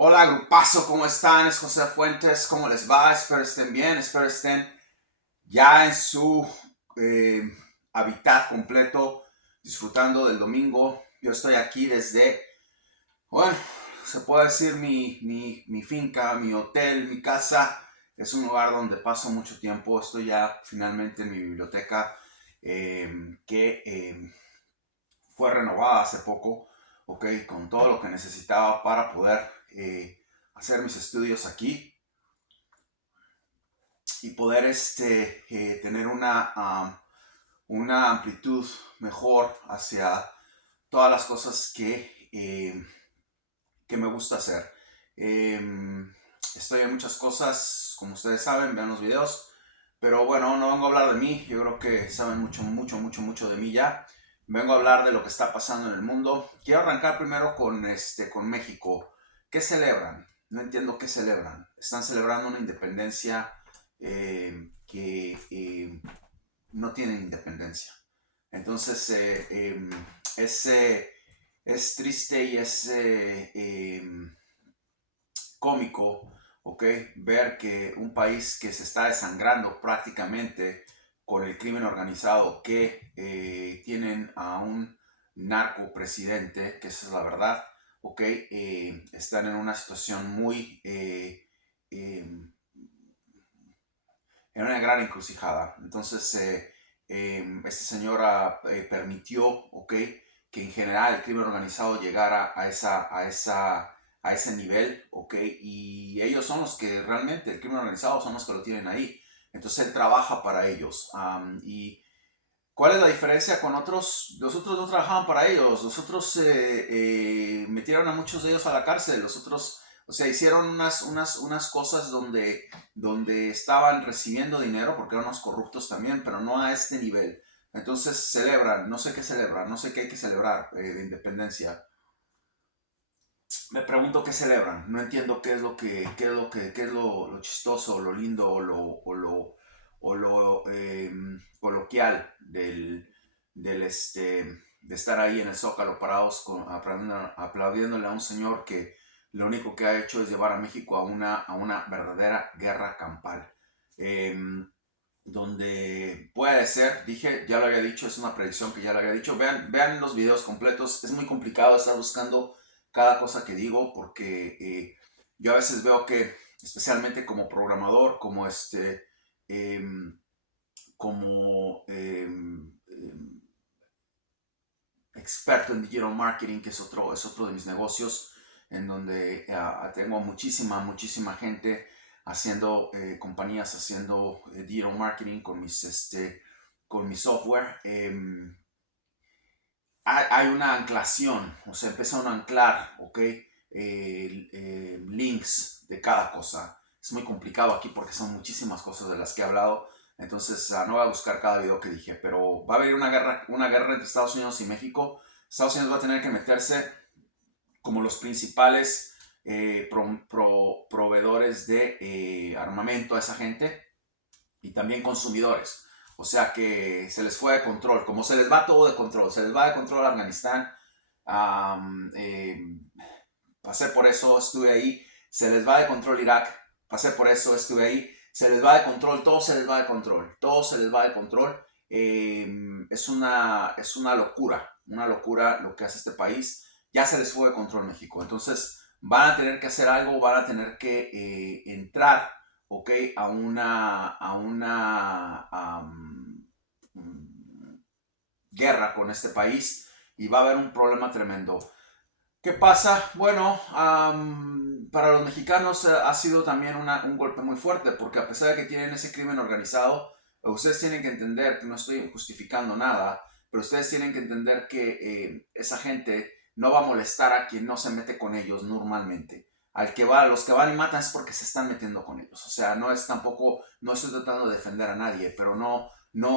Hola, grupazo, ¿cómo están? Es José Fuentes, ¿cómo les va? Espero estén bien, espero estén ya en su eh, hábitat completo, disfrutando del domingo. Yo estoy aquí desde, bueno, se puede decir mi finca, mi hotel, mi casa. Es un lugar donde paso mucho tiempo. Estoy ya finalmente en mi biblioteca que fue renovada hace poco, ok, con todo lo que necesitaba para poder hacer mis estudios aquí y poder tener una amplitud mejor hacia todas las cosas que me gusta hacer. Eh, Estoy en muchas cosas, como ustedes saben, vean los videos, pero bueno, no vengo a hablar de mí, yo creo que saben mucho de mí ya. Vengo a hablar de lo que está pasando en el mundo. Quiero arrancar primero con México. ¿Qué celebran? No entiendo qué celebran. Están celebrando una independencia que no tienen independencia. Entonces, es, eh, es triste y es cómico, ¿ok? Ver que un país que se está desangrando prácticamente con el crimen organizado, que tienen a un narco presidente, que esa es la verdad, ¿ok? Están en una situación en una gran encrucijada. Entonces, este señor permitió, ¿ok? Que en general el crimen organizado llegara a ese nivel, ¿ok? Y ellos son los que realmente, el crimen organizado son los que lo tienen ahí. Entonces él trabaja para ellos. Y ¿cuál es la diferencia con otros? Los otros no trabajaban para ellos, los otros metieron a muchos de ellos a la cárcel, los otros, o sea, hicieron unas cosas donde estaban recibiendo dinero, porque eran unos corruptos también, pero no a este nivel. Entonces celebran, no sé qué celebran, no sé qué hay que celebrar de independencia. Me pregunto qué celebran, no entiendo qué es lo chistoso, lo lindo o lo coloquial de estar ahí en el Zócalo parados aplaudiéndole a un señor que lo único que ha hecho es llevar a México a una verdadera guerra campal. Donde puede ser, dije, ya lo había dicho, es una predicción que ya lo había dicho, vean los videos completos, es muy complicado estar buscando cada cosa que digo porque yo a veces veo que, especialmente como programador, eh, como experto en digital marketing, que es otro de mis negocios, en donde tengo muchísima gente haciendo compañías haciendo digital marketing con mi software. Hay una anclación, o sea, empezaron a anclar, ¿ok? Links de cada cosa. Es muy complicado aquí porque son muchísimas cosas de las que he hablado. Entonces, no voy a buscar cada video que dije, pero va a haber una guerra entre Estados Unidos y México. Estados Unidos va a tener que meterse como los principales proveedores de armamento a esa gente y también consumidores. O sea que se les fue de control, como se les va todo de control, se les va de control a Afganistán. Um, eh, Pasé por eso, estuve ahí. Se les va de control Irak, pasé por eso, estuve ahí. Se les va de control, todo se les va de control, todo se les va de control. Es una locura lo que hace este país. Ya se les fue de control México. Entonces van a tener que hacer algo, van a tener que entrar, ¿ok? A una guerra con este país y va a haber un problema tremendo. ¿Qué pasa? Bueno, para los mexicanos ha sido también un golpe muy fuerte, porque a pesar de que tienen ese crimen organizado, ustedes tienen que entender que no estoy justificando nada, pero ustedes tienen que entender que esa gente no va a molestar a quien no se mete con ellos normalmente. Los que van y matan es porque se están metiendo con ellos. O sea, no es tampoco, no estoy tratando de defender a nadie, pero no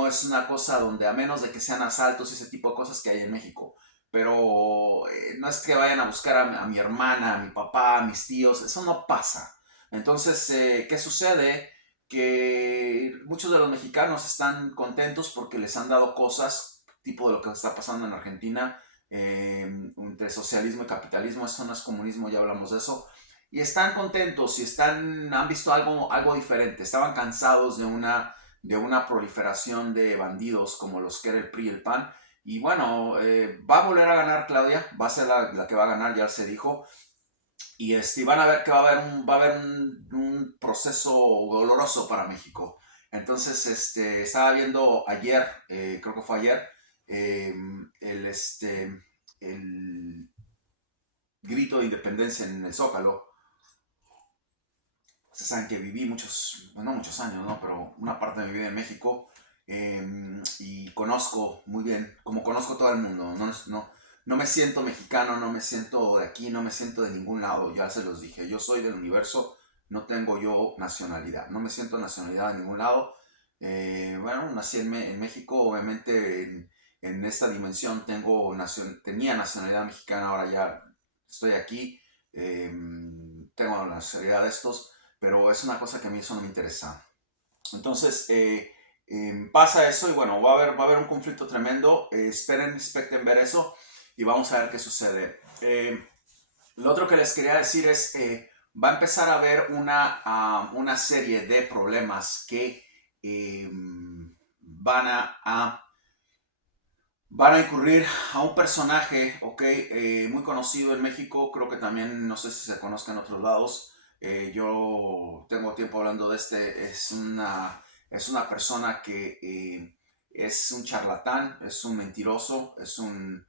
es una cosa donde, a menos de que sean asaltos y ese tipo de cosas que hay en México, pero no es que vayan a buscar a mi hermana, a mi papá, a mis tíos, eso no pasa. Entonces, ¿qué sucede? Que muchos de los mexicanos están contentos porque les han dado cosas, tipo de lo que está pasando en Argentina, entre socialismo y capitalismo, eso no es comunismo, ya hablamos de eso, y están contentos y han visto algo diferente. Estaban cansados de una proliferación de bandidos como los que era el PRI y el PAN. Y bueno, va a volver a ganar Claudia, va a ser la que va a ganar, ya se dijo. Y van a ver que va a haber un proceso doloroso para México. Entonces, estaba viendo ayer, creo que fue ayer, eh, el, el grito de independencia en el Zócalo. Ustedes saben que viví no muchos años, ¿no? Pero una parte de mi vida en México, y conozco muy bien, como conozco todo el mundo, no me siento mexicano, no me siento de aquí, no me siento de ningún lado, ya se los dije, yo soy del universo, no tengo yo nacionalidad, no me siento nacionalidad de ningún lado. Bueno, nací en México, obviamente en esta dimensión tenía nacionalidad mexicana, ahora ya estoy aquí, tengo la nacionalidad de estos, pero es una cosa que a mí eso no me interesa. Entonces, pasa eso y bueno, va a haber un conflicto tremendo. Expecten ver eso y vamos a ver qué sucede. Lo otro que les quería decir es, va a empezar a haber una serie de problemas que van van a incurrir a un personaje, ok, muy conocido en México, creo que también, no sé si se conozca en otros lados. Yo tengo tiempo hablando de es una persona que es un charlatán, es un mentiroso, es un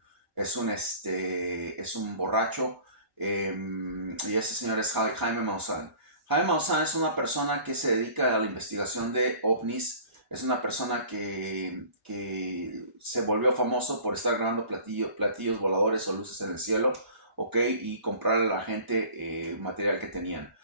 borracho, y ese señor es Jaime Maussan. Jaime Maussan es una persona que se dedica a la investigación de ovnis. Es una persona que se volvió famoso por estar grabando platillos voladores o luces en el cielo, ¿ok? Y comprarle a la gente material que tenían.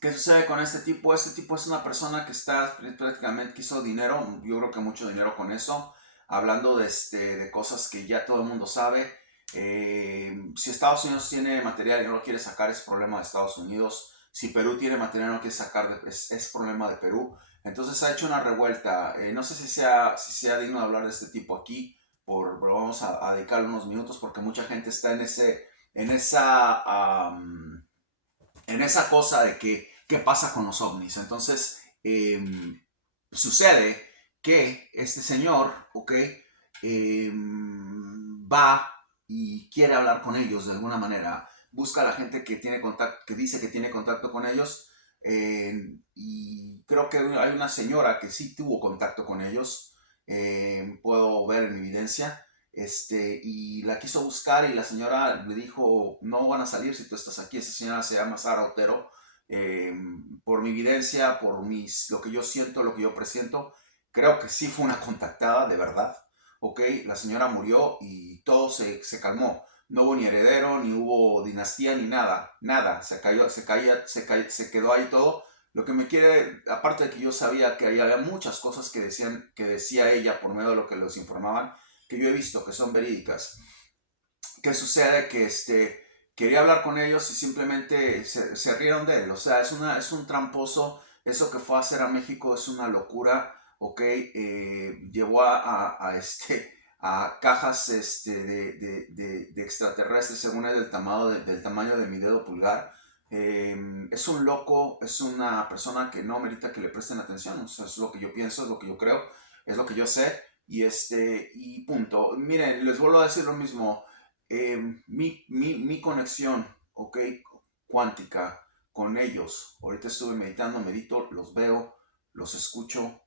¿Qué sucede con este tipo? Este tipo es una persona que está prácticamente, que hizo dinero, yo creo que mucho dinero con eso, hablando de cosas que ya todo el mundo sabe. Si Estados Unidos tiene material y no lo quiere sacar, es problema de Estados Unidos. Si Perú tiene material y no lo quiere sacar, es problema de Perú. Entonces ha hecho una revuelta. No sé si sea digno de hablar de este tipo aquí, pero vamos a dedicarle unos minutos porque mucha gente está en esa, en esa cosa de que, qué pasa con los ovnis. Entonces, sucede que este señor, ¿ok? Va y quiere hablar con ellos de alguna manera. Busca a la gente que tiene contacto, que dice que tiene contacto con ellos. Y creo que hay una señora que sí tuvo contacto con ellos. Puedo ver en evidencia. Y la quiso buscar y la señora le dijo, no van a salir si tú estás aquí. Esa señora se llama Sara Otero. Eh, por mi evidencia, lo que yo siento, lo que yo presiento, creo que sí fue una contactada, de verdad. Ok, la señora murió y todo se calmó. No hubo ni heredero, ni hubo dinastía, ni nada. Nada, se quedó ahí todo. Lo que me quiere, aparte de que yo sabía que ahí había muchas cosas que decía ella por medio de lo que los informaban, que yo he visto que son verídicas. ¿Qué sucede? Que quería hablar con ellos y simplemente se rieron de él. O sea, es un tramposo. Eso que fue a hacer a México es una locura. Ok, llevó a cajas de extraterrestres según él del tamaño de mi dedo pulgar. Es un loco, es una persona que no merita que le presten atención. O sea, es lo que yo pienso, es lo que yo creo, es lo que yo sé. Y punto. Miren, les vuelvo a decir lo mismo. Mi conexión, ok, cuántica con ellos. Ahorita estuve meditando, medito, los veo, los escucho.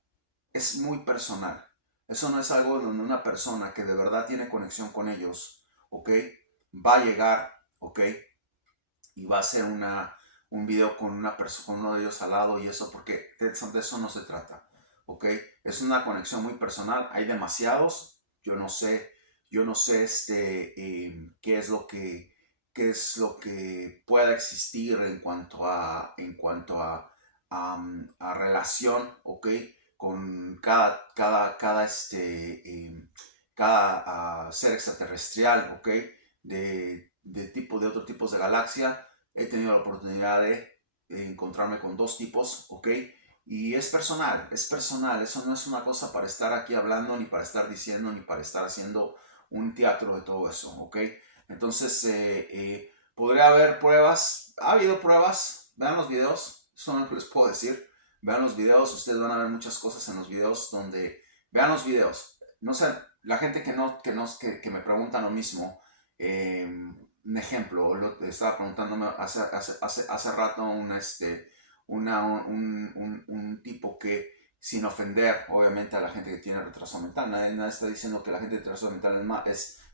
Es muy personal. Eso no es algo donde una persona que de verdad tiene conexión con ellos, ok, va a llegar, ok, y va a hacer un video con con uno de ellos al lado y eso, porque de eso no se trata, ¿ok? Es una conexión muy personal, hay demasiados, yo no sé qué es lo que pueda existir en cuanto a relación, ¿ok? Con cada ser extraterrestrial, ¿ok? De otros tipos de galaxia. He tenido la oportunidad de encontrarme con dos tipos, ¿ok? Y es personal, eso no es una cosa para estar aquí hablando, ni para estar diciendo, ni para estar haciendo un teatro de todo eso, ¿ok? Entonces, podría haber pruebas, ha habido pruebas, vean los videos, eso es lo que les puedo decir. Vean los videos, ustedes van a ver muchas cosas en los videos donde, vean los videos, no sé, la gente que me pregunta lo mismo, un ejemplo, estaba preguntándome hace rato un tipo que, sin ofender obviamente a la gente que tiene retraso mental, nadie está diciendo que la gente de retraso mental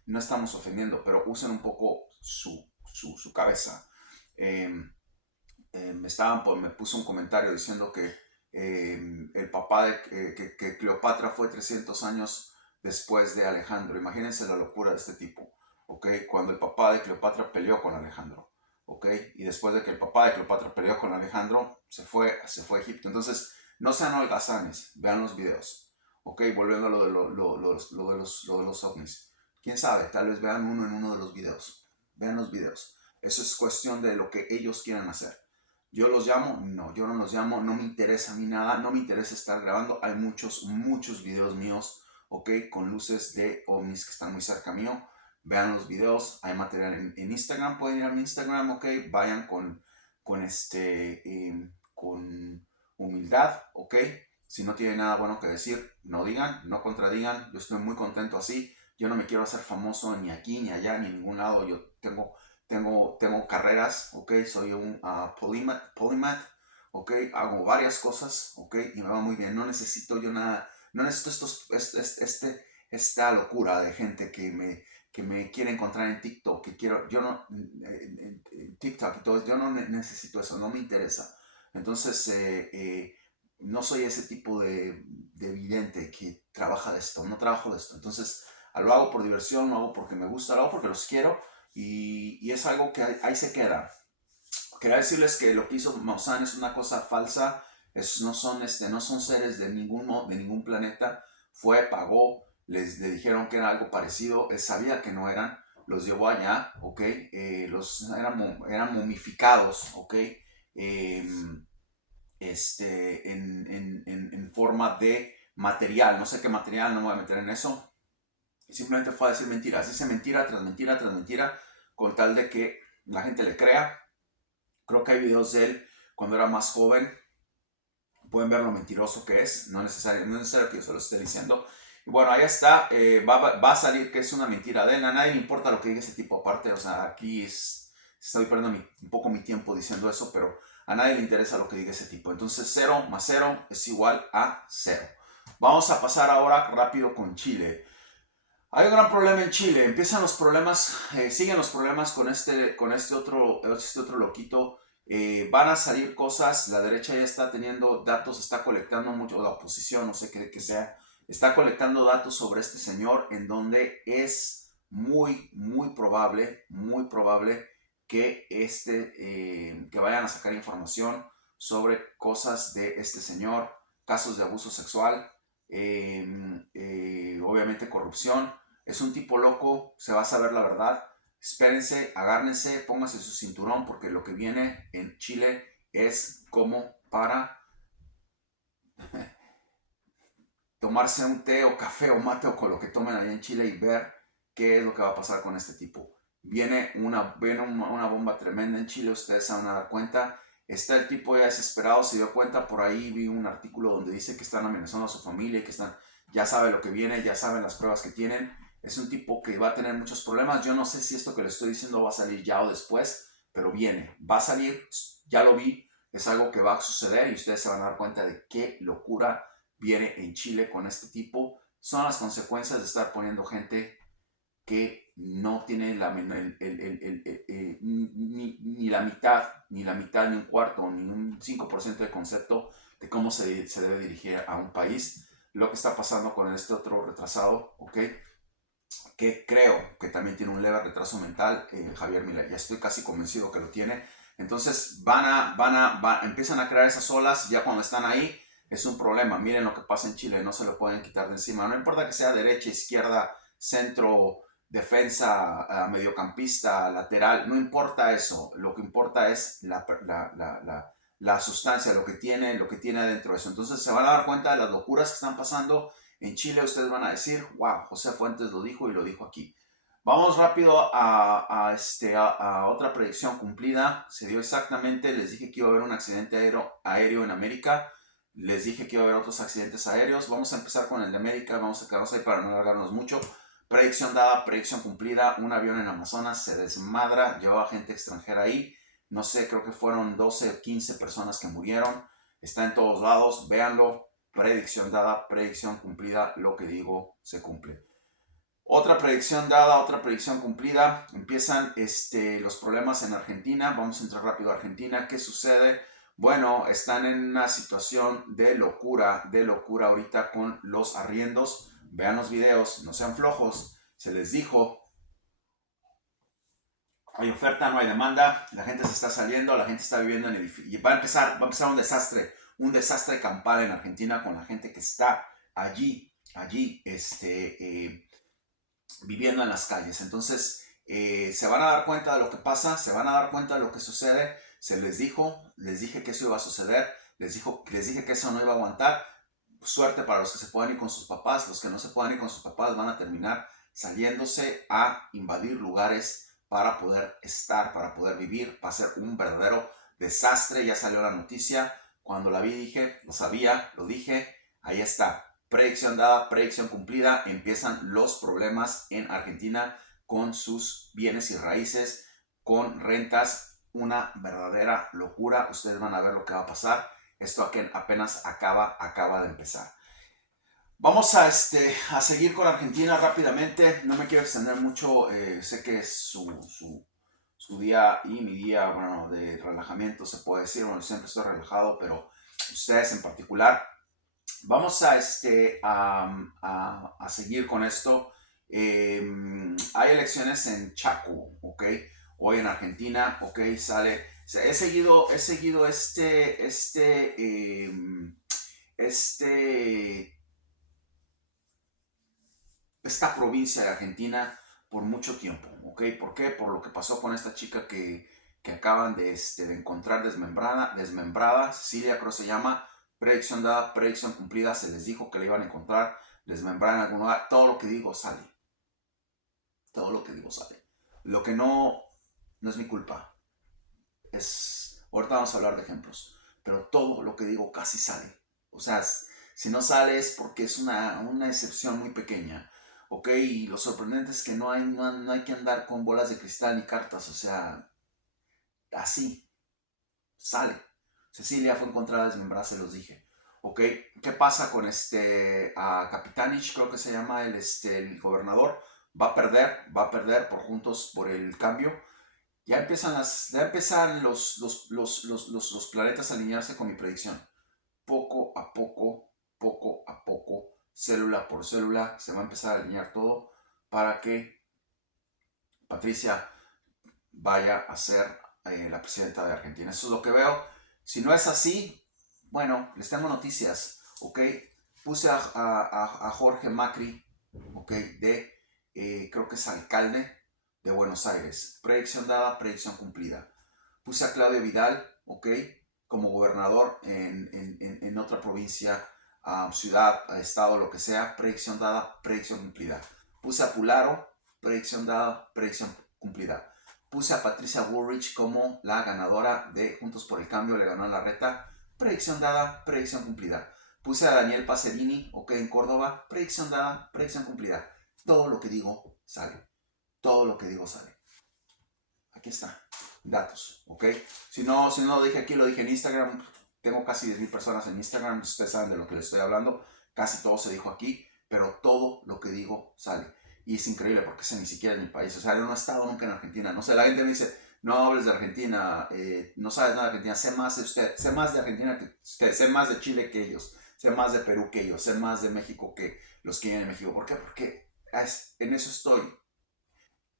no estamos ofendiendo, pero usen un poco su cabeza. Eh, me puso un comentario diciendo que el papá que Cleopatra fue 300 años después de Alejandro. Imagínense la locura de este tipo, ¿ok? Cuando el papá de Cleopatra peleó con Alejandro, ¿ok? Y después de que el papá de Cleopatra peleó con Alejandro, se fue a Egipto. Entonces, no sean holgazanes, vean los videos, ¿ok? Volviendo a lo de los ovnis. ¿Quién sabe? Tal vez vean uno en uno de los videos. Vean los videos. Eso es cuestión de lo que ellos quieran hacer. ¿Yo los llamo? No, yo no los llamo, no me interesa a mí nada, no me interesa estar grabando. Hay muchos videos míos, ok, con luces de ovnis que están muy cerca mío. Vean los videos, hay material en Instagram, pueden ir a mi Instagram, ok, vayan con humildad, ok. Si no tienen nada bueno que decir, no digan, no contradigan. Yo estoy muy contento así. Yo no me quiero hacer famoso ni aquí, ni allá, ni en ningún lado. Yo tengo carreras, ok, soy un polymath, ok, hago varias cosas, ok, y me va muy bien. No necesito yo nada, no necesito esta locura de gente que me quiere encontrar en TikTok, yo no, en TikTok y todo, yo no necesito eso, no me interesa. Entonces, no soy ese tipo de vidente que trabaja de esto, no trabajo de esto. Entonces, lo hago por diversión, lo hago porque me gusta, lo hago porque los quiero y es algo que ahí se queda. Quería decirles que lo que hizo Maussan es una cosa falsa, no son seres de ningún planeta, pagó, le dijeron que era algo parecido, él sabía que no eran, los llevó allá, ok, eran momificados, ok, en forma de material, no sé qué material, no me voy a meter en eso, simplemente fue a decir mentiras, dice mentira tras mentira tras mentira, con tal de que la gente le crea. Creo que hay videos de él cuando era más joven, pueden ver lo mentiroso que es, no es necesario que yo se lo esté diciendo. Y bueno, ahí está, va a salir que es una mentira de él, a nadie le importa lo que diga ese tipo aparte, o sea, aquí estoy perdiendo un poco mi tiempo diciendo eso, pero a nadie le interesa lo que diga ese tipo. Entonces 0 más 0 es igual a 0. Vamos a pasar ahora rápido con Chile. Hay un gran problema en Chile. Empiezan los problemas, siguen los problemas con este otro loquito. Van a salir cosas. La derecha ya está teniendo datos, está colectando mucho, la oposición, no sé qué sea, está colectando datos sobre este señor, en donde es muy probable que vayan a sacar información sobre cosas de este señor, casos de abuso sexual, obviamente corrupción. Es un tipo loco, se va a saber la verdad. Espérense, agárrense, pónganse su cinturón, porque lo que viene en Chile es como para tomarse un té o café o mate o con lo que tomen allá en Chile y ver qué es lo que va a pasar con este tipo. Viene una bomba tremenda en Chile, ustedes se van a dar cuenta. Está el tipo ya desesperado, se dio cuenta, por ahí vi un artículo donde dice que están amenazando a su familia y ya sabe lo que viene, ya saben las pruebas que tienen. Es un tipo que va a tener muchos problemas. Yo no sé si esto que le estoy diciendo va a salir ya o después, pero va a salir, ya lo vi, es algo que va a suceder y ustedes se van a dar cuenta de qué locura viene en Chile con este tipo. Son las consecuencias de estar poniendo gente que no tiene ni la mitad, ni un cuarto, ni un 5% de concepto de cómo se debe dirigir a un país. Lo que está pasando con este otro retrasado, ¿ok? Que creo que también tiene un leve retraso mental, Javier Milei. Ya estoy casi convencido que lo tiene. Entonces empiezan a crear esas olas, ya cuando están ahí es un problema. Miren lo que pasa en Chile, no se lo pueden quitar de encima. No importa que sea derecha, izquierda, centro, defensa, mediocampista, lateral, no importa eso. Lo que importa es la sustancia, lo que tiene adentro de eso. Entonces se van a dar cuenta de las locuras que están pasando en Chile. Ustedes van a decir, wow, José Fuentes lo dijo y lo dijo aquí. Vamos rápido a otra predicción cumplida. Se dio exactamente, les dije que iba a haber un accidente aéreo en América. Les dije que iba a haber otros accidentes aéreos. Vamos a empezar con el de América. Vamos a quedarnos ahí para no alargarnos mucho. Predicción dada, predicción cumplida. Un avión en Amazonas se desmadra. Llevaba gente extranjera ahí. No sé, creo que fueron 12 o 15 personas que murieron. Está en todos lados. Véanlo. Predicción dada, predicción cumplida. Lo que digo se cumple. Otra predicción dada, otra predicción cumplida. Empiezan los problemas en Argentina. Vamos a entrar rápido a Argentina. ¿Qué sucede? Bueno, están en una situación de locura ahorita con los arriendos. Vean los videos, no sean flojos. Se les dijo, hay oferta, no hay demanda. La gente se está saliendo, la gente está viviendo en edificios. Y va a empezar un desastre campal en Argentina con la gente que está allí, viviendo en las calles. Entonces, se van a dar cuenta de lo que pasa, se van a dar cuenta de lo que sucede. Se les dijo, les dije que eso iba a suceder, les dije que eso no iba a aguantar. Suerte para los que se puedan ir con sus papás, los que no se puedan ir con sus papás van a terminar saliéndose a invadir lugares para poder estar, para poder vivir. Va a ser un verdadero desastre. Ya salió la noticia. Cuando la vi dije, lo sabía, lo dije, ahí está. Predicción dada, predicción cumplida. Empiezan los problemas en Argentina con sus bienes y raíces, con rentas. Una verdadera locura. Ustedes van a ver lo que va a pasar. Esto apenas acaba de empezar. Vamos a seguir con Argentina rápidamente. No me quiero extender mucho. Sé que es su día y mi día, bueno, de relajamiento, se puede decir. Bueno, siempre estoy relajado, pero ustedes en particular. Vamos a seguir con esto. Hay elecciones en Chaco, ¿ok? Hoy en Argentina, ¿ok? He seguido este, esta provincia de Argentina por mucho tiempo, ¿ok? ¿Por qué? Por lo que pasó con esta chica que acaban de encontrar desmembrada, Cecilia creo se llama. Predicción dada, predicción cumplida, se les dijo que la iban a encontrar desmembrada en algún lugar. Todo lo que digo sale. Todo lo que digo sale. Lo que no es mi culpa. Ahorita vamos a hablar de ejemplos, pero todo lo que digo casi sale. O sea, si no sale es porque es una excepción muy pequeña. Ok, y lo sorprendente es que no hay que andar con bolas de cristal ni cartas. O sea, así sale. Cecilia fue encontrada desmembrada, se los dije. Ok, ¿qué pasa con Kapitanich? Creo que se llama el gobernador. Va a perder por Juntos por el Cambio. Ya empiezan los planetas a alinearse con mi predicción. Poco a poco, célula por célula, se va a empezar a alinear todo para que Patricia vaya a ser la presidenta de Argentina. Eso es lo que veo. Si no es así, bueno, les tengo noticias, ¿ok? Puse a Jorge Macri, ¿ok? Creo que es alcalde de Buenos Aires. Predicción dada, predicción cumplida. Puse a Claudio Vidal, ¿ok? Como gobernador en otra provincia, ciudad, estado, lo que sea. Predicción dada, predicción cumplida. Puse a Pularo, predicción dada, predicción cumplida. Puse a Patricia Bullrich como la ganadora de Juntos por el Cambio, le ganó en la reta. Predicción dada, predicción cumplida. Puse a Daniel Pacerini, ok, en Córdoba. Predicción dada, predicción cumplida. Todo lo que digo sale. Todo lo que digo sale. Aquí está. Datos, ok. Si no lo dije aquí, lo dije en Instagram. Tengo casi 10,000 personas en Instagram. Ustedes saben de lo que les estoy hablando. Casi todo se dijo aquí. Pero todo lo que digo sale. Y es increíble porque ese ni siquiera es mi país. O sea, yo no he estado nunca en Argentina. No sé, la gente me dice, no hables de Argentina, no sabes nada de Argentina. Sé más de usted, sé más de Argentina que usted, sé más de Chile que ellos, sé más de Perú que ellos, sé más de México que los que viven en México. ¿Por qué? Porque en eso estoy.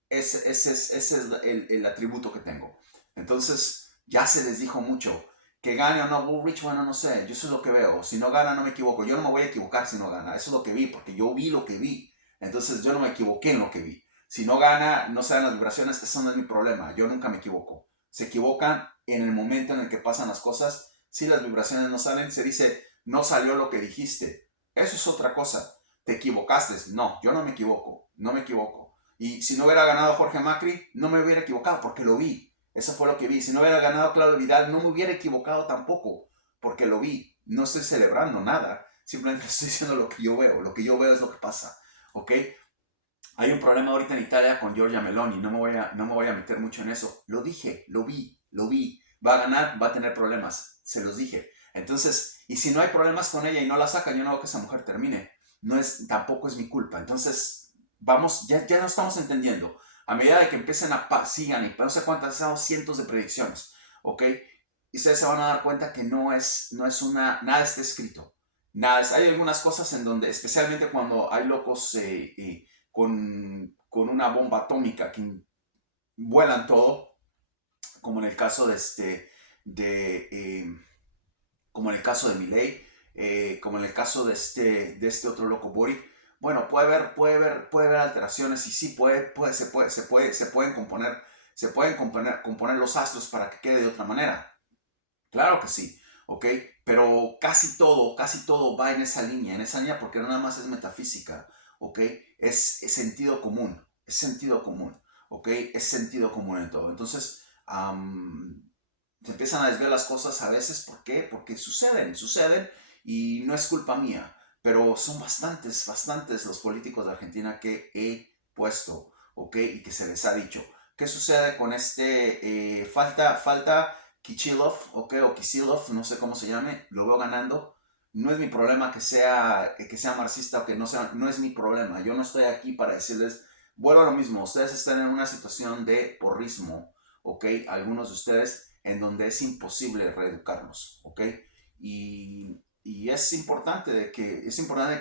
Ese es el atributo que tengo. Entonces, ya se les dijo mucho. Que gane o no Bullrich, bueno, no sé. Yo eso es lo que veo. Si no gana, no me equivoco. Yo no me voy a equivocar si no gana. Eso es lo que vi, porque yo vi lo que vi. Entonces, yo no me equivoqué en lo que vi. Si no gana, no se dan las vibraciones, eso no es mi problema. Yo nunca me equivoco. Se equivocan en el momento en el que pasan las cosas. Si las vibraciones no salen, se dice, no salió lo que dijiste. Eso es otra cosa. Te equivocaste. No, yo no me equivoco. No me equivoco. Y si no hubiera ganado Jorge Macri, no me hubiera equivocado porque lo vi. Eso fue lo que vi. Si no hubiera ganado Claudio Vidal, no me hubiera equivocado tampoco porque lo vi. No estoy celebrando nada. Simplemente estoy diciendo lo que yo veo. Lo que yo veo es lo que pasa. ¿Ok? Hay un problema ahorita en Italia con Giorgia Meloni. No me voy a meter mucho en eso. Lo dije, lo vi, lo vi. Va a ganar, va a tener problemas. Se los dije. Entonces, y si no hay problemas con ella y no la saca, yo no hago que esa mujer termine. Tampoco es mi culpa. Entonces, vamos, ya no estamos entendiendo. A medida de que empiecen sigan y no sé cuántas, han cientos de predicciones, ¿ok? Y ustedes se van a dar cuenta que nada está escrito. Hay algunas cosas en donde, especialmente cuando hay locos con una bomba atómica que vuelan todo, como en el caso de, como en el caso de Milei, como en el caso de este otro loco Boric. Bueno, puede haber alteraciones y sí se pueden componer los astros para que quede de otra manera. Claro que sí, ¿ok? Pero casi todo va en esa línea porque no nada más es metafísica, ¿ok? Es sentido común, ¿ok? Es sentido común en todo. Entonces, se empiezan a desviar las cosas a veces, ¿por qué? Porque suceden y no es culpa mía, pero son bastantes los políticos de Argentina que he puesto, ¿ok? Y que se les ha dicho. ¿Qué sucede con falta Kichilov, ¿ok? O Kisilov, no sé cómo se llame, lo veo ganando. No es mi problema que sea marxista o que no sea, no es mi problema. Yo no estoy aquí para decirles, vuelvo a lo mismo, ustedes están en una situación de porrismo, ¿ok? Algunos de ustedes en donde es imposible reeducarlos, ¿ok? Y es importante que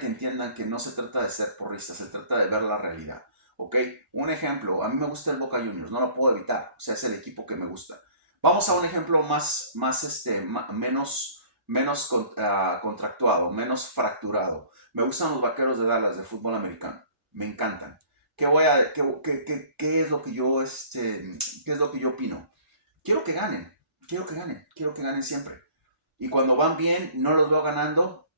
entiendan que no se trata de ser porristas, se trata de ver la realidad, ¿ok? Un ejemplo, a mí me gusta el Boca Juniors, no lo puedo evitar, o sea, es el equipo que me gusta. Vamos a un ejemplo menos contractuado, menos fracturado. Me gustan los Vaqueros de Dallas de fútbol americano, me encantan. ¿Qué es lo que qué es lo que yo opino? Quiero que ganen, quiero que ganen siempre. Y cuando van bien, no los veo ganando.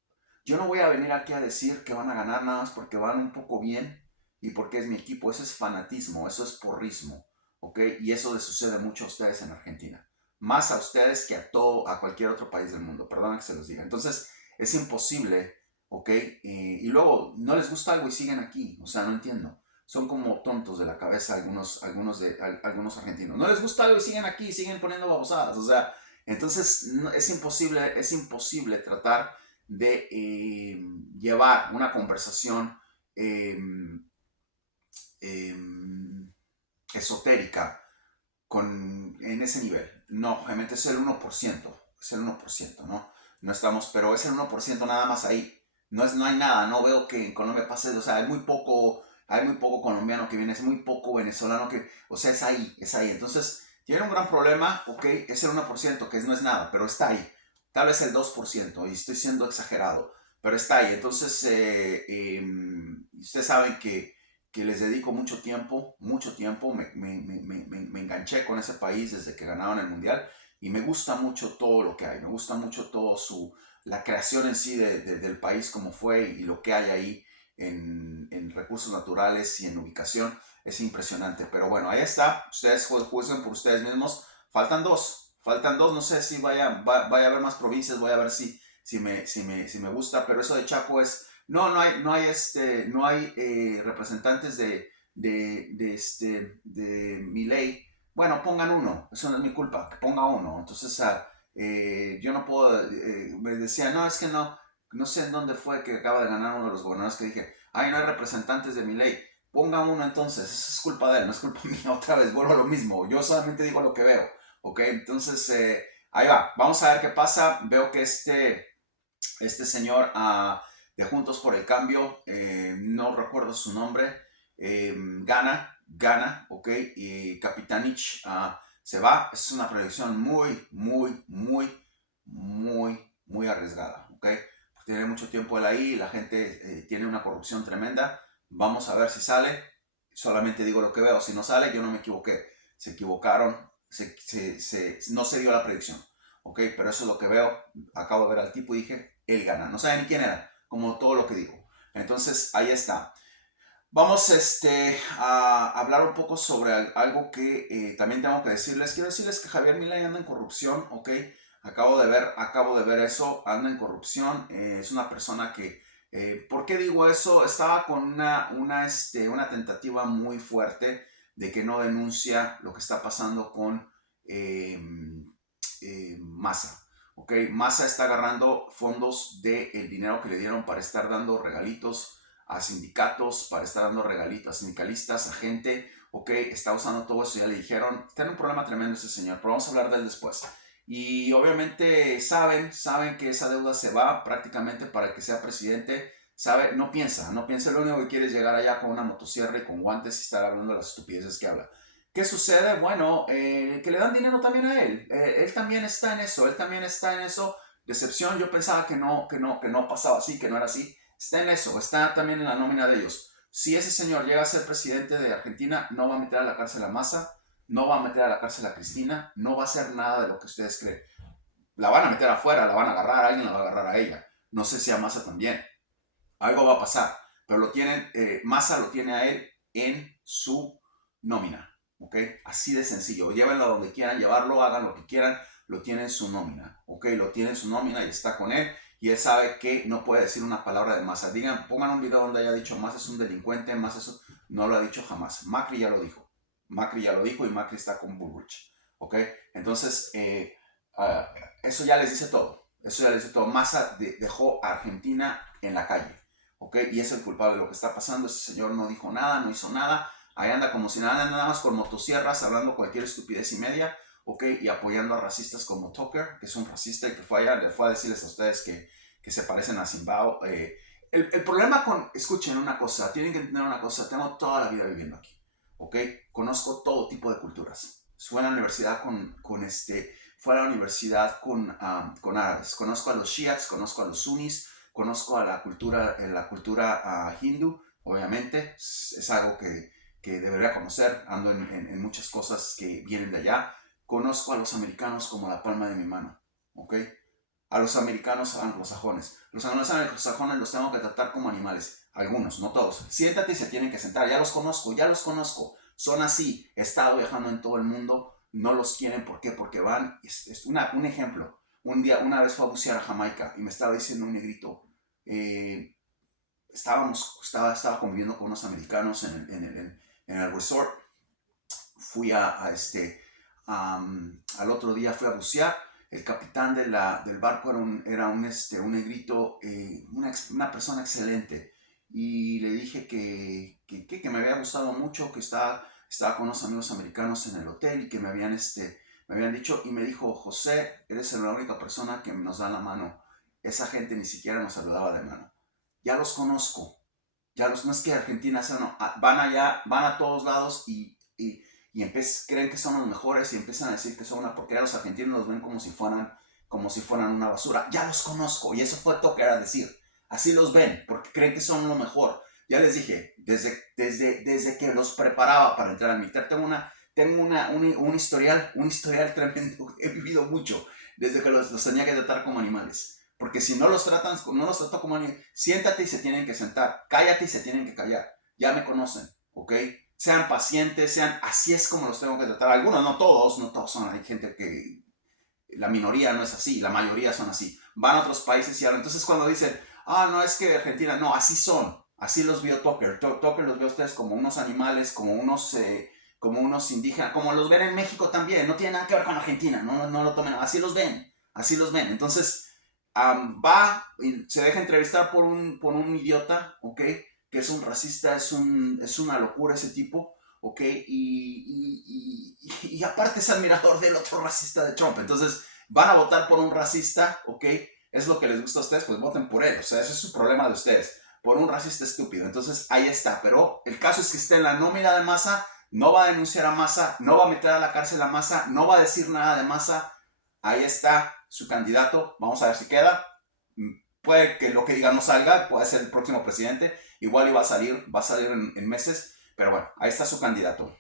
Yo no voy a venir aquí a decir que van a ganar nada más porque van un poco bien y porque es mi equipo. Eso es fanatismo, eso es porrismo, ¿ok? Y eso les sucede mucho a ustedes en Argentina. Más a ustedes que a cualquier otro país del mundo. Perdón que se los diga. Entonces, es imposible, ¿ok? Y luego, no les gusta algo y siguen aquí. O sea, no entiendo. Son como tontos de la cabeza algunos argentinos. No les gusta algo y siguen aquí, siguen poniendo babosadas. O sea, entonces es imposible tratar de llevar una conversación eh, eh, esotérica en ese nivel. No, obviamente es el 1%, ¿no? No estamos, pero es el 1% nada más ahí. No hay nada, no veo que en Colombia pase, o sea, hay muy poco colombiano que viene, es muy poco venezolano que, o sea, es ahí. Entonces, tiene un gran problema, ok, es el 1%, que no es nada, pero está ahí. Tal vez el 2%, y estoy siendo exagerado, pero está ahí. Entonces, ustedes saben que les dedico mucho tiempo, me enganché con ese país desde que ganaron el Mundial y me gusta mucho todo lo que hay, me gusta mucho la creación en sí del país como fue y lo que hay ahí en recursos naturales y en ubicación, es impresionante. Pero bueno, ahí está, ustedes juzguen por ustedes mismos, faltan dos, no sé si vaya a haber más provincias, voy a ver si me gusta, pero eso de Chaco no hay representantes de Milei. Bueno, pongan uno, eso no es mi culpa, que ponga uno. Entonces, yo no puedo, me decía, no, es que no sé en dónde fue que acaba de ganar uno de los gobernadores que dije, ay, no hay representantes de Milei. Ponga uno entonces, eso es culpa de él, no es culpa mía, otra vez, vuelvo a lo mismo. Yo solamente digo lo que veo, ¿ok? Entonces, ahí va, vamos a ver qué pasa. Veo que este señor de Juntos por el Cambio, no recuerdo su nombre, gana, ¿ok? Y Kapitanich se va. Es una predicción muy, muy, muy, muy, muy arriesgada, ¿ok? Tiene mucho tiempo él ahí, la gente tiene una corrupción tremenda. Vamos a ver si sale. Solamente digo lo que veo. Si no sale, yo no me equivoqué. Se equivocaron, no se dio la predicción. ¿Ok? Pero eso es lo que veo. Acabo de ver al tipo y dije, él gana. No sabe ni quién era, como todo lo que digo. Entonces, ahí está. Vamos a hablar un poco sobre algo que también tengo que decirles. Quiero decirles que Javier Milei anda en corrupción, ¿ok? Acabo de ver eso, anda en corrupción. Es una persona que, ¿por qué digo eso? Estaba con una tentativa muy fuerte de que no denuncia lo que está pasando con eh, Massa. ¿Ok? Massa está agarrando fondos del dinero que le dieron para estar dando regalitos a sindicatos, para estar dando regalitos a sindicalistas, a gente, ok, está usando todo eso, ya le dijeron, tiene un problema tremendo ese señor, pero vamos a hablar de él después. Y obviamente saben que esa deuda se va prácticamente para que sea presidente, sabe, no piensa, lo único que quiere es llegar allá con una motosierra y con guantes y estar hablando de las estupideces que habla. ¿Qué sucede? Bueno, que le dan dinero también a él. Él también está en eso, él también está en eso. Decepción, yo pensaba que no pasaba así, que no era así. Está en eso, está también en la nómina de ellos. Si ese señor llega a ser presidente de Argentina, no va a meter a la cárcel a Massa, no va a meter a la cárcel a Cristina, no va a hacer nada de lo que ustedes creen. La van a meter afuera, la van a agarrar, alguien la va a agarrar a ella. No sé si a Massa también. Algo va a pasar, pero Massa lo tiene a él en su nómina, ¿ok? Así de sencillo. Llévenlo a donde quieran llevarlo, hagan lo que quieran, lo tiene en su nómina, ¿ok? Lo tiene en su nómina y está con él. Y él sabe que no puede decir una palabra de Massa. Pongan un video donde haya dicho Massa es un delincuente, Massa eso. No lo ha dicho jamás. Macri ya lo dijo. Macri ya lo dijo y Macri está con Bullrich, ¿ok? Entonces, uh, eso ya les dice todo. Eso ya les dice todo. Massa dejó a Argentina en la calle. ¿Ok? Y es el culpable de lo que está pasando. Ese señor no dijo nada, no hizo nada. Ahí anda como si nada, nada más con motosierras, hablando cualquier estupidez y media, ¿ok? Y apoyando a racistas como Tucker, que es un racista y que fue allá, le fue a decirles a ustedes que se parecen a Zimbabue. El problema con, escuchen una cosa, tienen que entender una cosa, tengo toda la vida viviendo aquí, ¿ok? Conozco todo tipo de culturas. Fui a la universidad fue a la universidad con árabes. Conozco a los shiites, conozco a los sunnis, conozco a la cultura hindú, obviamente, es algo que debería conocer, ando en muchas cosas que vienen de allá. Conozco a los americanos como la palma de mi mano, ¿ok? A los americanos anglosajones. Los anglosajones los tengo que tratar como animales, algunos, no todos. Siéntate y se tienen que sentar, ya los conozco, son así, he estado viajando en todo el mundo, no los quieren, ¿por qué? Porque van, un ejemplo, una vez fue a bucear a Jamaica y me estaba diciendo un negrito, eh, estaba conviviendo con unos americanos en el resort. Fui al otro día fui a bucear. El capitán del barco era un negrito, una persona excelente. Y le dije que me había gustado mucho, que estaba con unos amigos americanos en el hotel y que me habían dicho, y me dijo, José, eres la única persona que nos da la mano. Esa gente ni siquiera nos saludaba de mano. Ya los conozco, no es que Argentina sea, no, van allá, van a todos lados y creen que son los mejores y empiezan a decir que son una porquería. Los argentinos los ven como si fueran una basura. Ya los conozco y eso fue tocar a decir. Así los ven porque creen que son lo mejor. Ya les dije, desde que los preparaba para entrar al militar, tengo un historial tremendo. He vivido mucho desde que los tenía que tratar como animales. Porque si no los trato como animales, siéntate y se tienen que sentar, cállate y se tienen que callar. Ya me conocen, ¿ok? Sean pacientes, así es como los tengo que tratar. Algunos, no todos son, hay gente que, la minoría no es así, la mayoría son así. Van a otros países y hablan. Entonces cuando dicen, no, es que de Argentina, no, así son. Así los vio Tucker. Tucker los vio a ustedes como unos animales, como unos indígenas, como los ven en México también. No tiene nada que ver con Argentina, no lo tomen. Así los ven, así los ven. Entonces va y se deja entrevistar por un idiota, ¿ok? Que es un racista, es una locura ese tipo, ¿ok? Y aparte es admirador del otro racista de Trump. Entonces van a votar por un racista, ¿ok? Es lo que les gusta a ustedes, pues voten por él. O sea, ese es su problema de ustedes, por un racista estúpido. Entonces ahí está. Pero el caso es que esté en la nómina de Massa, no va a denunciar a Massa, no va a meter a la cárcel a Massa, no va a decir nada de Massa. Ahí está su candidato. Vamos a ver si queda. Puede que lo que diga no salga, puede ser el próximo presidente. Igual iba va a salir en meses. Pero bueno, ahí está su candidatucho.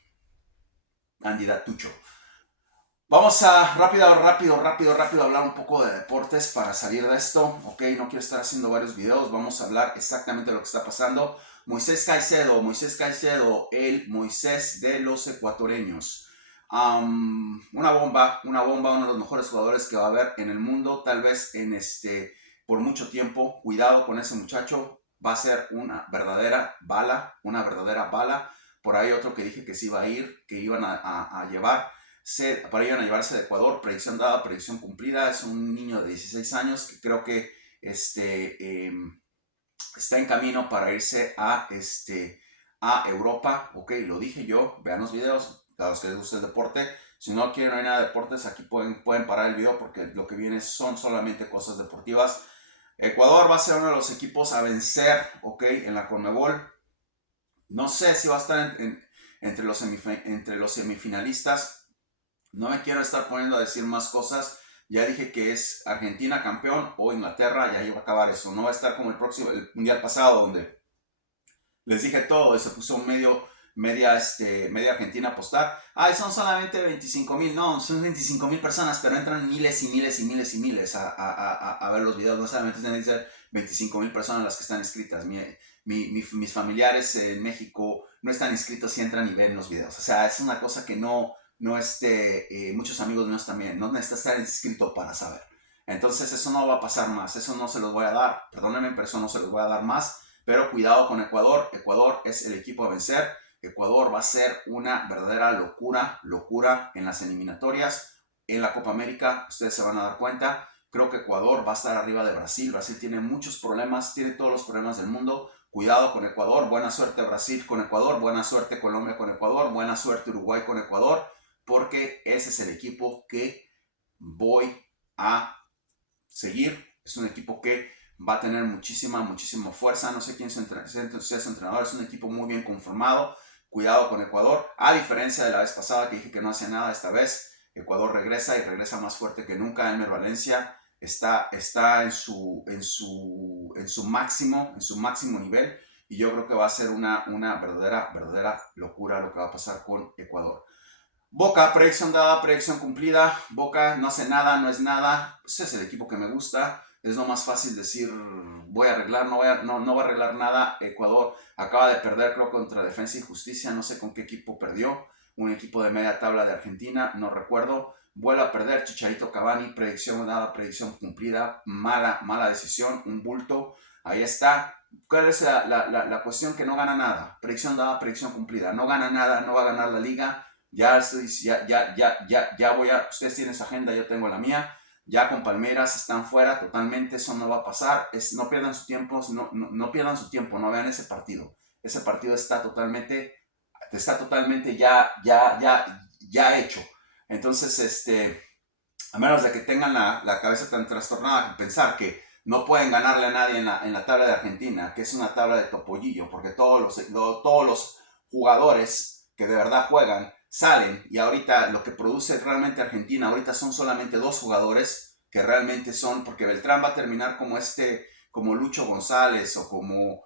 Vamos a rápido hablar un poco de deportes para salir de esto. Ok, no quiero estar haciendo varios videos. Vamos a hablar exactamente de lo que está pasando. Moisés Caicedo, el Moisés de los ecuatorianos. Una bomba, uno de los mejores jugadores que va a haber en el mundo, tal vez por mucho tiempo. Cuidado con ese muchacho, va a ser una verdadera bala, una verdadera bala. Por ahí otro que dije que se iba a ir, que iban a llevar, para iban a llevarse de Ecuador, predicción dada, predicción cumplida. Es un niño de 16 años que creo que está en camino para irse a Europa. Ok, lo dije yo, vean los videos, a los que les gusta el deporte. Si no quieren oír nada de deportes, aquí pueden parar el video porque lo que viene son solamente cosas deportivas. Ecuador va a ser uno de los equipos a vencer, ok, en la CONMEBOL. No sé si va a estar entre los semifinalistas. No me quiero estar poniendo a decir más cosas. Ya dije que es Argentina campeón o Inglaterra, y ahí va a acabar eso. No va a estar como el mundial pasado, donde les dije todo y se puso media Argentina a apostar. Ay, son solamente 25,000. No, son 25,000 personas, pero entran miles y miles y miles y miles a ver los videos. No solamente tienen que ser 25,000 personas las que están inscritas. Mis familiares en México no están inscritos y entran y ven los videos. O sea, es una cosa que muchos amigos míos también, no necesitas estar inscrito para saber. Entonces eso no va a pasar más, eso no se los voy a dar, perdónenme, pero eso no se los voy a dar más. Pero cuidado con Ecuador, Ecuador es el equipo a vencer. Ecuador va a ser una verdadera locura en las eliminatorias. En la Copa América, ustedes se van a dar cuenta. Creo que Ecuador va a estar arriba de Brasil. Brasil tiene muchos problemas, tiene todos los problemas del mundo. Cuidado con Ecuador, buena suerte Brasil con Ecuador, buena suerte Colombia con Ecuador, buena suerte Uruguay con Ecuador, porque ese es el equipo que voy a seguir. Es un equipo que va a tener muchísima fuerza. No sé quién es su entrenador, es un equipo muy bien conformado. Cuidado con Ecuador, a diferencia de la vez pasada que dije que no hacía nada. Esta vez Ecuador regresa y regresa más fuerte que nunca. Elmer Valencia está en su máximo nivel, y yo creo que va a ser una verdadera locura lo que va a pasar con Ecuador. Boca, predicción dada, predicción cumplida. Boca no hace nada, no es nada. Ese es el equipo que me gusta. Es lo más fácil decir, voy a arreglar, no va a arreglar nada. Ecuador acaba de perder, creo, contra Defensa y Justicia. No sé con qué equipo perdió. Un equipo de media tabla de Argentina, no recuerdo. Vuelve a perder Chicharito Cavani, predicción dada, predicción cumplida. Mala decisión, un bulto. Ahí está. ¿Cuál es la cuestión? Que no gana nada. Predicción dada, predicción cumplida. No gana nada, no va a ganar la liga. Ya voy a, ustedes tienen su agenda, yo tengo la mía. Ya con Palmeiras están fuera totalmente, eso no va a pasar. No pierdan su tiempo, no pierdan su tiempo, no vean ese partido. Ese partido está totalmente ya hecho. Entonces, a menos de que tengan la cabeza tan trastornada, pensar que no pueden ganarle a nadie en la tabla de Argentina, que es una tabla de topollillo, porque todos los jugadores que de verdad juegan salen, y ahorita lo que produce realmente Argentina ahorita son solamente dos jugadores que realmente son, porque Beltrán va a terminar como Lucho González o como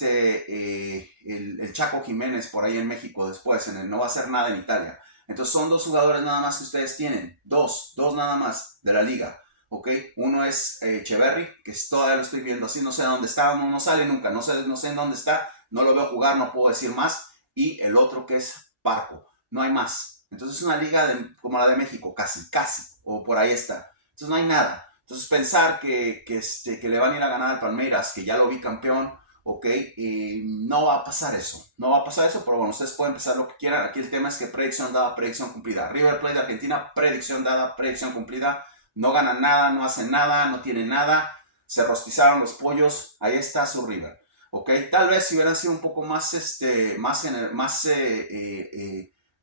el Chaco Jiménez por ahí en México después, no va a hacer nada en Italia. Entonces son dos jugadores nada más que ustedes tienen, dos nada más de la liga. ¿Ok? Uno es Echeverry, que todavía lo estoy viendo así, no sé dónde está, no sale nunca, no sé en dónde está, no lo veo jugar, no puedo decir más. Y el otro que es Parco, no hay más. Entonces es una liga como la de México, casi, o por ahí está. Entonces no hay nada. Entonces pensar que le van a ir a ganar al Palmeiras, que ya lo vi campeón, ok, no va a pasar eso, pero bueno, ustedes pueden pensar lo que quieran. Aquí el tema es que predicción dada, predicción cumplida. River Plate de Argentina, predicción dada, predicción cumplida. No ganan nada, no hacen nada, no tienen nada, se rostizaron los pollos. Ahí está su River, ok. Tal vez si hubieran sido un poco más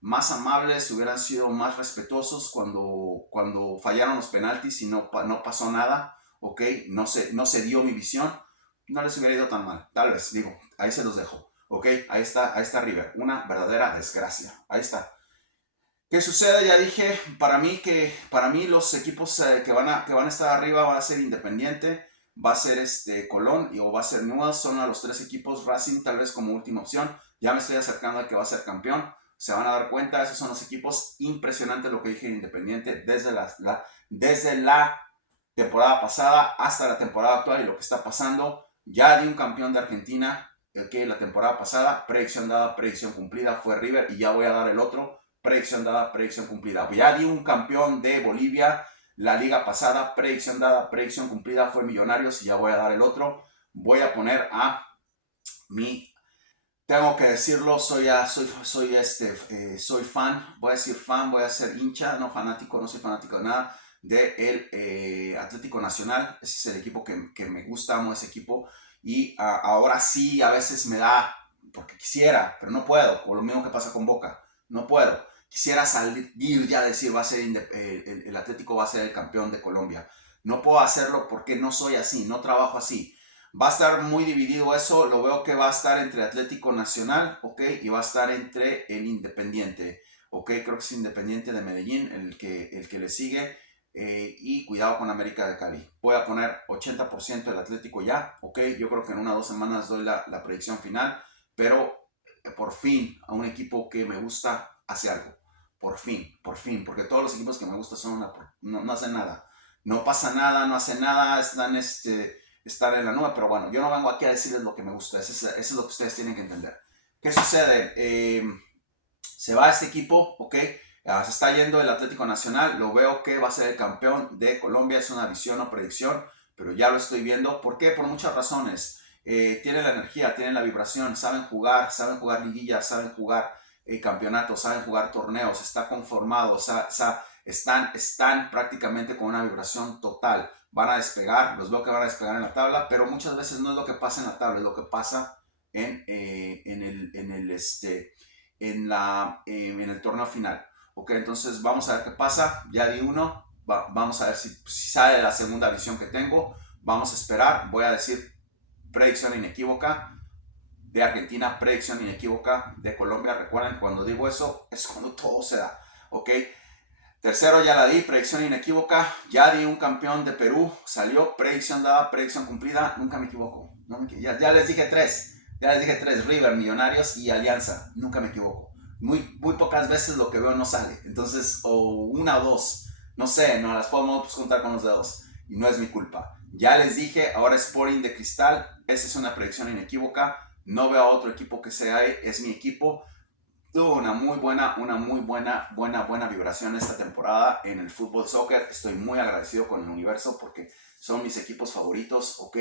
más amables, si hubieran sido más respetuosos cuando fallaron los penaltis y no pasó nada, ok, no se dio mi visión, no les hubiera ido tan mal. Tal vez, digo, ahí se los dejo, ok. Ahí está River, una verdadera desgracia. Ahí está. ¿Qué sucede? Ya dije, para mí los equipos que van a estar arriba van a ser Independiente, va a ser Colón o va a ser Newell's. Son a los tres equipos. Racing tal vez como última opción. Ya me estoy acercando al que va a ser campeón. Se van a dar cuenta, esos son los equipos. Impresionante lo que dije de Independiente desde la temporada pasada hasta la temporada actual y lo que está pasando. Ya di un campeón de Argentina. que la temporada pasada, predicción dada, predicción cumplida, fue River, y ya voy a dar el otro, predicción dada, predicción cumplida. Ya di un campeón de Bolivia la liga pasada, predicción dada, predicción cumplida, fue Millonarios, y ya voy a dar el otro. Voy a poner a mi, tengo que decirlo, soy fan, voy a decir fan, voy a ser hincha, no fanático, no soy fanático de nada, de el Atlético Nacional. Ese es el equipo que me gusta, amo ese equipo, y ahora sí, a veces me da, porque quisiera, pero no puedo, o lo mismo que pasa con Boca, no puedo. Quisiera salir ya a decir, el Atlético va a ser el campeón de Colombia. No puedo hacerlo porque no soy así, no trabajo así. Va a estar muy dividido eso, lo veo que va a estar entre Atlético Nacional, ok, y va a estar entre el Independiente, ok, creo que es Independiente de Medellín el que le sigue, y cuidado con América de Cali. Voy a poner 80% del Atlético ya, ok, yo creo que en 1 o 2 semanas doy la predicción final, pero por fin a un equipo que me gusta hace algo, por fin, porque todos los equipos que me gustan no hacen nada, no pasa nada, no hacen nada, estar en la nube, pero bueno, yo no vengo aquí a decirles lo que me gusta, eso es lo que ustedes tienen que entender. ¿Qué sucede? Se va este equipo, ok, se está yendo el Atlético Nacional, lo veo que va a ser el campeón de Colombia, es una visión o predicción, pero ya lo estoy viendo. ¿Por qué? Por muchas razones. Tienen la energía, tienen la vibración, saben jugar liguillas, saben jugar campeonatos, saben jugar torneos, está conformado, están prácticamente con una vibración total. Van a despegar, los veo que van a despegar en la tabla, pero muchas veces no es lo que pasa en la tabla, es lo que pasa en el torneo final. Ok, entonces vamos a ver qué pasa. Ya di uno, vamos a ver si sale la segunda visión que tengo. Vamos a esperar. Voy a decir predicción inequívoca de Argentina, predicción inequívoca de Colombia. Recuerden, cuando digo eso, es cuando todo se da. Ok. Tercero ya la di, predicción inequívoca. Ya di un campeón de Perú, salió, predicción dada, predicción cumplida. Nunca me equivoco. Ya les dije tres. Ya les dije tres, River, Millonarios y Alianza. Nunca me equivoco. Muy pocas veces lo que veo no sale. Entonces, o una o dos. No sé, no las podemos contar con los dedos. Y no es mi culpa. Ya les dije, ahora Sporting de Cristal. Esa es una predicción inequívoca. No veo a otro equipo que sea, es mi equipo. Tuvo una muy buena vibración esta temporada en el fútbol soccer. Estoy muy agradecido con el universo porque son mis equipos favoritos, ok.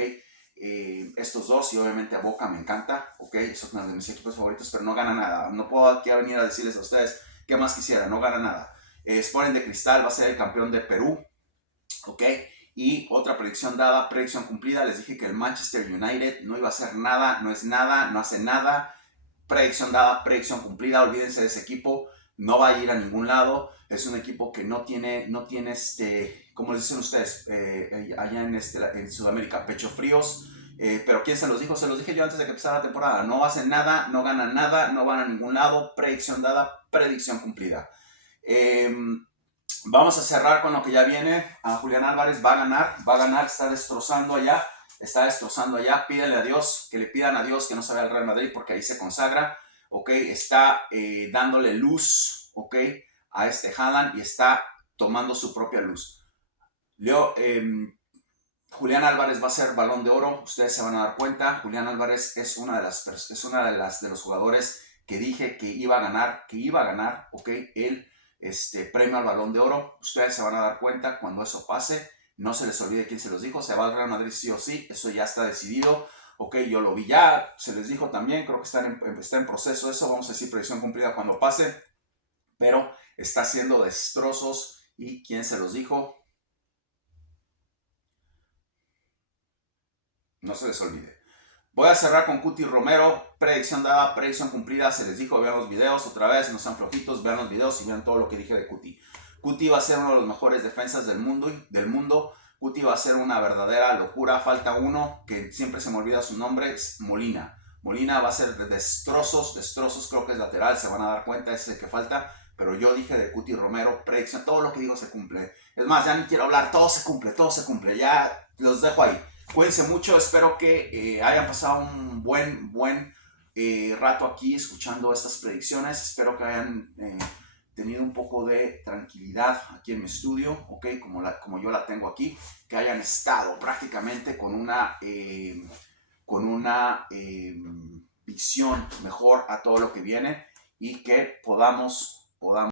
Estos dos, y obviamente a Boca me encanta, ok. Son uno de mis equipos favoritos, pero no gana nada. No puedo aquí venir a decirles a ustedes qué más quisiera, no gana nada. Sporting de Cristal va a ser el campeón de Perú, ok. Y otra predicción dada, predicción cumplida. Les dije que el Manchester United no iba a hacer nada, no es nada, no hace nada. Predicción dada, predicción cumplida, olvídense de ese equipo, no va a ir a ningún lado. Es un equipo que no tiene como les dicen ustedes, allá en Sudamérica, pecho fríos. Pero ¿quién se los dijo? Se los dije yo antes de que empezara la temporada. No hacen nada, no ganan nada, no van a ningún lado. Predicción dada, predicción cumplida. Vamos a cerrar con lo que ya viene. Julián Álvarez va a ganar, está destrozando allá. Pídele a Dios, que le pidan a Dios que no se vaya al Real Madrid porque ahí se consagra, ok. Está dándole luz, ok, a Haaland, y está tomando su propia luz. Julián Álvarez va a ser Balón de Oro, ustedes se van a dar cuenta. Julián Álvarez es una de los jugadores que dije que iba a ganar, ok, el premio al Balón de Oro. Ustedes se van a dar cuenta cuando eso pase. No se les olvide quién se los dijo. Se va al Real Madrid sí o sí. Eso ya está decidido. Ok, yo lo vi ya. Se les dijo también. Creo que está en proceso eso. Vamos a decir predicción cumplida cuando pase. Pero está haciendo destrozos. ¿Y quién se los dijo? No se les olvide. Voy a cerrar con Cuti Romero. Predicción dada, predicción cumplida. Se les dijo, vean los videos otra vez. No sean flojitos. Vean los videos y vean todo lo que dije de Cuti. Cuti va a ser uno de los mejores defensas del mundo. Cuti va a ser una verdadera locura. Falta uno que siempre se me olvida su nombre, es Molina. Molina va a ser de destrozos, creo que es lateral, se van a dar cuenta, ese es el que falta. Pero yo dije de Cuti Romero, predicción, todo lo que digo se cumple. Es más, ya ni quiero hablar, todo se cumple. Ya los dejo ahí. Cuídense mucho, espero que hayan pasado un buen rato aquí escuchando estas predicciones. Espero que hayan tenido un poco de tranquilidad aquí en mi estudio, ok, como yo la tengo aquí, que hayan estado prácticamente con con una visión mejor a todo lo que viene y que podamos